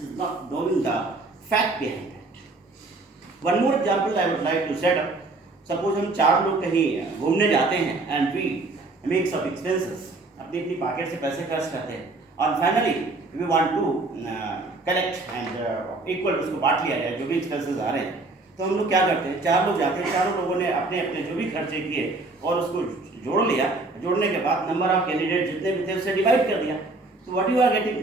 is not knowing the fact behind it. One more example I would like to set up. Suppose हम 4 लोग कहीं घूमने जाते हैं and we make some expenses, अपनी अपनी पॉकेट से पैसे खर्च करते हैं और finally we want to collect and equal उसको बांट लिया जाए जो भी एक्सपेंसेस आ रहे हैं. तो हम लोग क्या करते हैं, 4 लोग जाते हैं, चारों लोगों ने अपने अपने जो भी खर्चे किए और उसको जोड़ लिया. जोड़ने के बाद नंबर ऑफ कैंडिडेट जितने भी थे उससे डिवाइड कर दिया. तो what you are getting,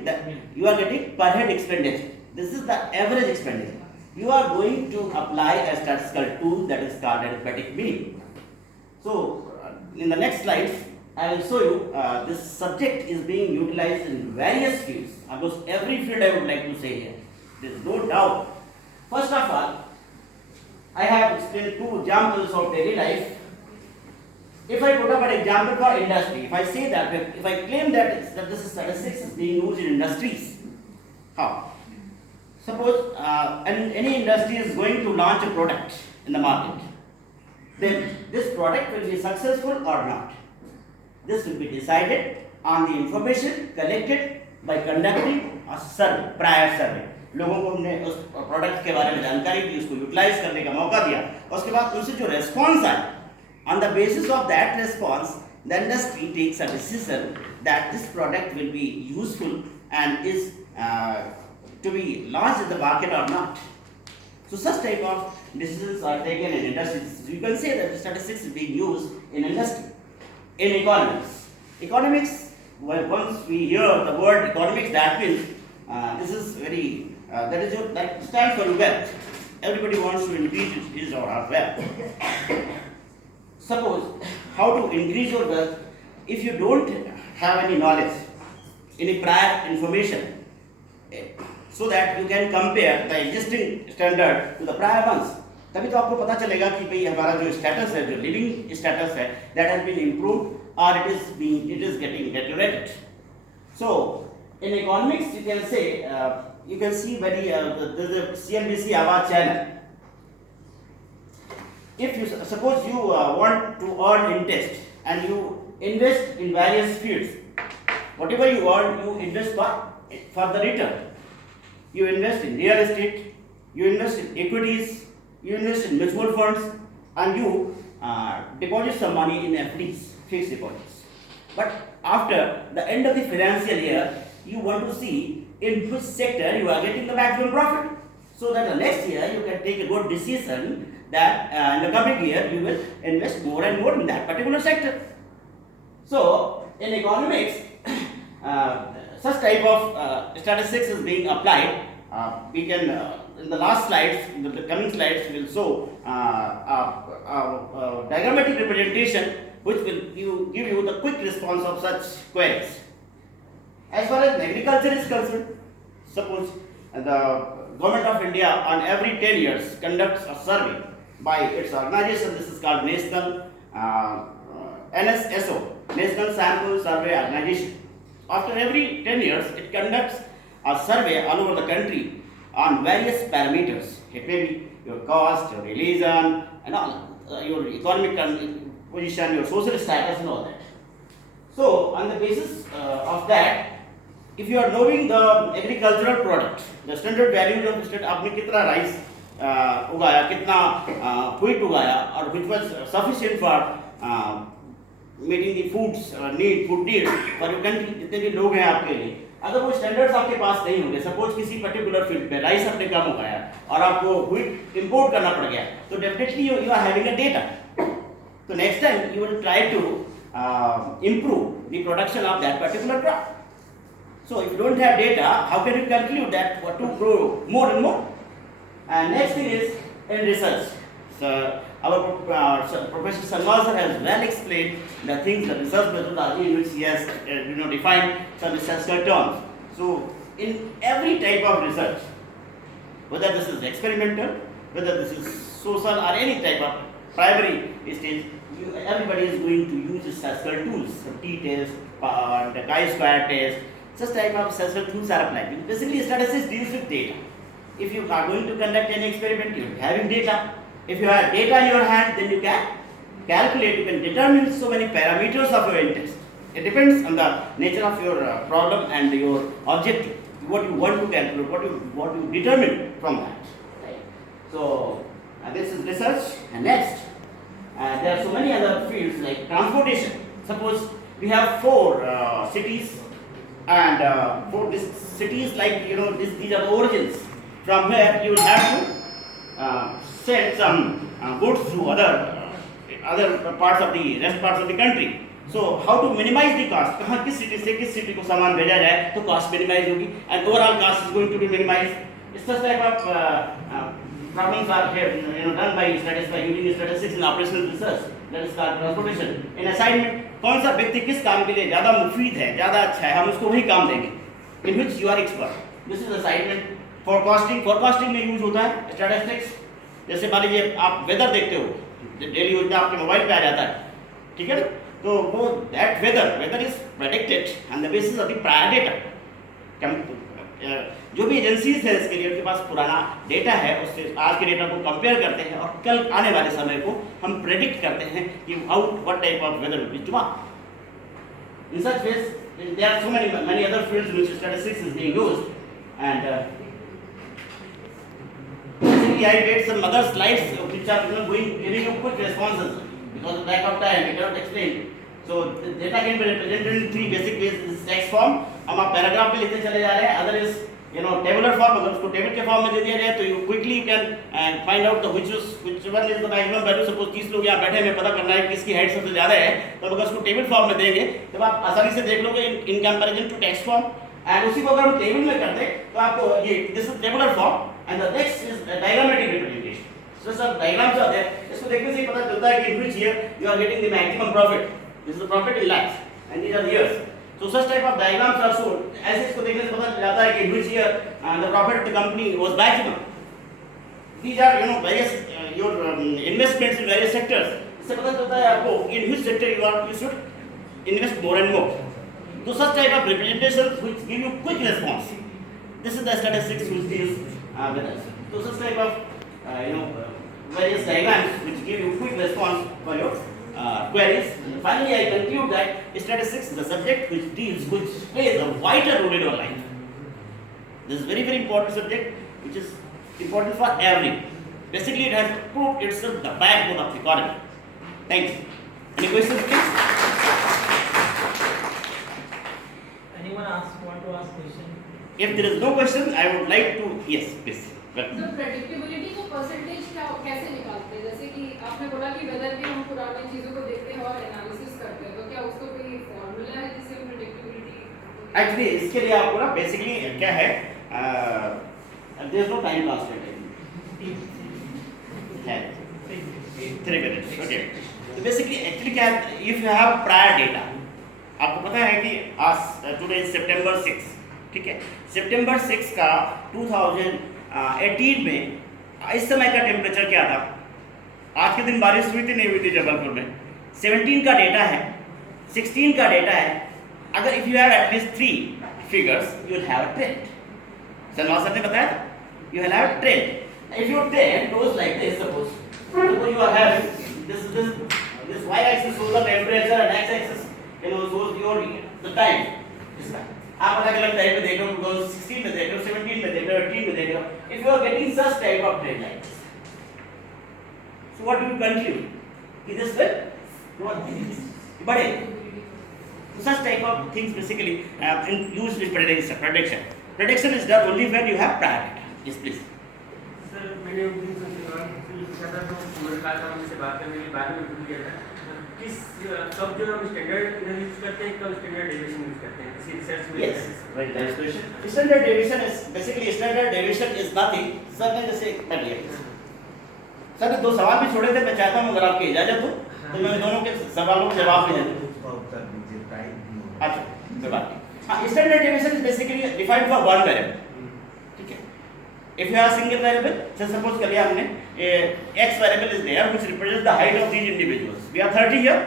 you are getting per head expenditure. This is the average expenditure. You are going to apply a statistical tool that is called arithmetic mean. So in the next slides I will show you this subject is being utilized in various fields, almost every field I would like to say here. There is no doubt. First of all, I have explained 2 examples of daily life. If I put up an example for industry, if I say that, if I claim that this statistics is being used in industries, how? Suppose any industry is going to launch a product in the market, then this product will be successful or not. This will be decided on the information collected by conducting a survey, prior survey. लोगों को हमने उस product के बारे में जानकारी दी, उसको utilise करने का मौका दिया, उसके बाद उनसे जो रेस्पॉन्स आया, on the basis of that response, the industry takes a decision that this product will be useful and is to be launched in the market or not. So such type of decisions are taken in industries. You can say that statistics is being used in industry. In economics, well, once we hear the word economics, that means this is very that is your like stand for wealth. Everybody wants to increase his or her wealth. Suppose how to increase your wealth if you don't have any knowledge, any prior information, so that you can compare the existing standard to the prior ones. तभी तो आपको पता चलेगा कि भाई हमारा जो status है, जो लिविंग स्टेटस है, that has been improved or it is getting deteriorated. So in economics you can say you can see very the CNBC आवाज channel. If you suppose you want to earn interest and you invest in various fields, whatever you earn you invest for the return. You invest in real estate, you invest in equities, you invest in mutual funds, and you deposit some money in FDs, fixed deposits. But after the end of the financial year, you want to see in which sector you are getting the maximum profit, so that the next year you can take a good decision that in the coming year you will invest more and more in that particular sector. So in economics, such type of statistics is being applied. We can in the last slides, in the coming slides, we will show diagrammatic representation which will give you the quick response of such queries. As far as agriculture is concerned, suppose the government of India on every 10 years conducts a survey by its organization. This is called NSSO, National Sample Survey Organization. After every 10 years, it conducts a survey all over the country on various parameters. It may be your cost, your religion, and all, your economic position, your social status, and all that. So, on the basis of that, if you are knowing the agricultural product, the standard values of the state, आपने कितना rice उगाया, कितना wheat उगाया, और which was sufficient for meeting the food need for your country, जितने भी लोग हैं आपके लिए, अगर वो स्टैंडर्ड्स आपके पास नहीं होंगे, सपोज किसी पर्टिकुलर फील्ड पे राइस आपने कम उगाया और आपको व्हीट इंपोर्ट करना पड़ गया, तो definitely you are having a data. तो next time you will try to improve the production of that particular crop. So if you don't have data, how can you calculate that what to grow more and more? And next thing is in research. So our Professor Salman sir has well explained the things, the research methodology in which he has defined some statistical terms. So in every type of research, whether this is experimental, whether this is social or any type of primary stage, everybody is going to use statistical tools, the t-test, the chi-square test. Such type of statistical tools are applied. Basically, statistics deals with data. If you are going to conduct any experiment, you are having data. If you have data in your hand, then you can calculate, you can determine so many parameters of your interest. It depends on the nature of your problem and your objective. what you want to calculate, what you determine from that. Right? So this is research. And next, there are so many other fields like transportation. Suppose we have 4 cities, and 4 cities, like these are the origins from where you will have to send some goods to other parts of the parts of the country. So how to minimize the cost? कहाँ किस city से किस city को सामान भेजा जाए तो cost minimize होगी, and overall cost is going to be minimized. Such type of problems are here, done by using statistics in operational research. That is called transportation. In assignment, कौन सा व्यक्ति किस काम के लिए ज़्यादा मुफीद है, ज़्यादा अच्छा है, हम उसको वही काम देंगे. In which you are expert. This is assignment. Forecasting में यूज होता है statistics. जैसे मान लीजिए आप वेदर देखते हो, डेली योजना आपके मोबाइल पे आ जाता है, ठीक है ना? तो वो that weather is predicted on the basis of the prior data. जो भी एजेंसीज है इसके लिए उनके पास पुराना डेटा है, उससे आज के डेटा को कंपेयर करते हैं और कल आने वाले समय को हम प्रेडिक्ट करते हैं कि what type of weather will be tomorrow. In such ways, there are so many other fields in which statistics is being used, and basically I made some other slides which are giving you quick responses because of lack of time we cannot explain. So the data can be represented in 3 basic ways. This is text form, हम आप paragraph पे लिखते चले जा रहे हैं. Other is tabular form. अगर उसको टेबल के फॉर्म में दे दिया जाए तो you quickly can find out the which one is the maximum value. Suppose 30 लोग यहाँ बैठे हैं, पता करना है किसकी हाइट सबसे ज़्यादा है, तो अगर उसको टेबल फॉर्म में देंगे तब आप आसानी से देख लोगे in comparison to text form. And उसी को अगर हम टेबल में कर दें तो आपको ये this is tabular form and the next is diagrammatic representation. So some diagrams are there. इसको देखने से ही पता चलता है कि in which year you are getting the maximum profit. This is the profit in lakhs and these are the years. So such type of diagrams are shown. ऐसे इसको देखने से पता चलता है कि in which year the profit of the company was maximum. These are various your investments in various sectors. इससे पता चलता है आपको in which sector you should invest more and more. So such type of representations which give you quick response. This is the statistics which deals with us. So such type of various diagrams which give you quick response for your queries. And finally, I conclude that statistics is a subject which plays a vital role in our life. This is very important subject which is important for everyone. Basically, it has proved itself the backbone of the economy. Thank you. Any questions, please? Anyone want to ask question? If there is no question, I would like to yes, please. तो predictability को percentage कैसे निकालते हैं? जैसे कि आपने बोला कि वेदर के हम पुरानी चीजों को देखते हैं और एनालिसिस करते हैं, तो क्या उसको कोई फॉर्मूला है जिससे प्रेडिक्टेबिलिटी? एक्चुअली इसके लिए आपको ना बेसिकली क्या है, there is no time constant है 3 minutes. ओके, तो बेसिकली एक्चुअली क्या है, if you have prior data, आपको पता है कि आज टुडे इज सितंबर 6, ठीक है. सितंबर 6 का 2018 में इस समय का टेम्परेचर क्या था? आज के दिन बारिश हुई थी नहीं हुई थी जबलपुर में. 17 का डेटा है, 16 का डेटा है. अगर if you have at least 3 figures you will have a trend. Salman sir ने बताया था, you will have a trend. If your trend goes like this, suppose you are having this y axis shows the temperature and x axis shows your the time. इसका आप अलग अलग type में देख रहे हो, because 16 में देख रहे हो, 17 में देख रहे हो, 18 में देख रहे हो. If you are getting such type of trend like this, so what do you conclude? कि this will बढ़े. So such type of things basically used in prediction. Prediction is done only when you have prior data. Yes, please. Sir मैंने उस दिन पूछा था तो मेरे काल का मुझसे बात करने के बाद में पूछ लिया था किस कब जो हम स्टैंडर्ड यूज करते हैं, कब स्टैंडर्ड डेविएशन यूज करते हैं किसी रिसर्च में? Yes, very nice question. Standard deviation is basically nothing. Sir ने जैसे कर लिया. सर ने 2 सवाल भी छोड़े थे, मैं चाहता हूँ अगर आपकी इजाजत हो तो मैं दोनों के सवालों के जवाब दे दूँ. अच्छा, कोई बात नहीं. हाँ, standard deviation is basically defined for one variable. ठीक है. If you have a single variable, so suppose कर लिया हमने x variable is there which represents the height of these individuals. We are 30 here,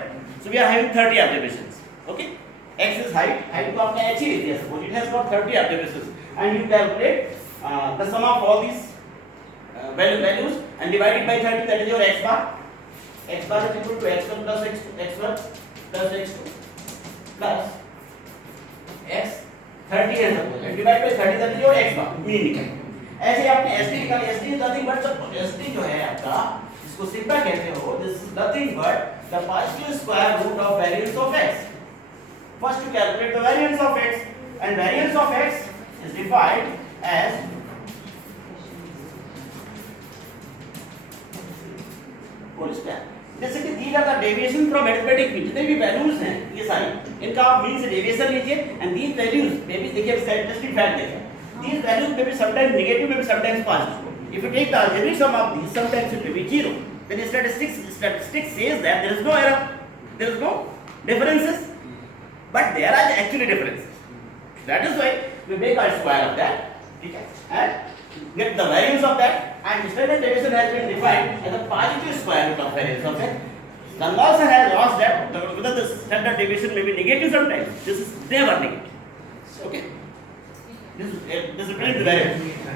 so we are having 30 observations. Okay, x is height को आपने h ही लिख दिया. Suppose it has got 30 observations, and you calculate the sum of all these values and divide it by 30. That is your x bar. X bar is equal to x1 plus x1 plus x2 plus x 30 है सपोज, divide by 30 that is your x bar mean निकल। ऐसे आपने SD निकाला, SD is nothing but SD जो है आपका, इसको सिग्मा कहते हो, this is nothing but the partial square root of variance of x। First to calculate the variance of x, and variance of x is defined as whole square। जैसे कि these are the deviation from arithmetic mean, जितने भी values हैं ये सारी, इनका आप mean से डेविएशन लीजिए, and these values may be, देखिए स्टैटिस्टिक फैक्ट देखिए, these values may be sometimes negative, may be sometimes positive। if you take the algebraic sum of these, sometimes it may be 0, then statistics says that there is no error, there is no differences, but there are actually differences। that is why we make a square of that, okay, and get the variance of that, and standard deviation has been defined as a positive square root of variance of that। Conversion has lost that whether the standard deviation may be negative sometimes, this is never negative, okay, this represents the variance।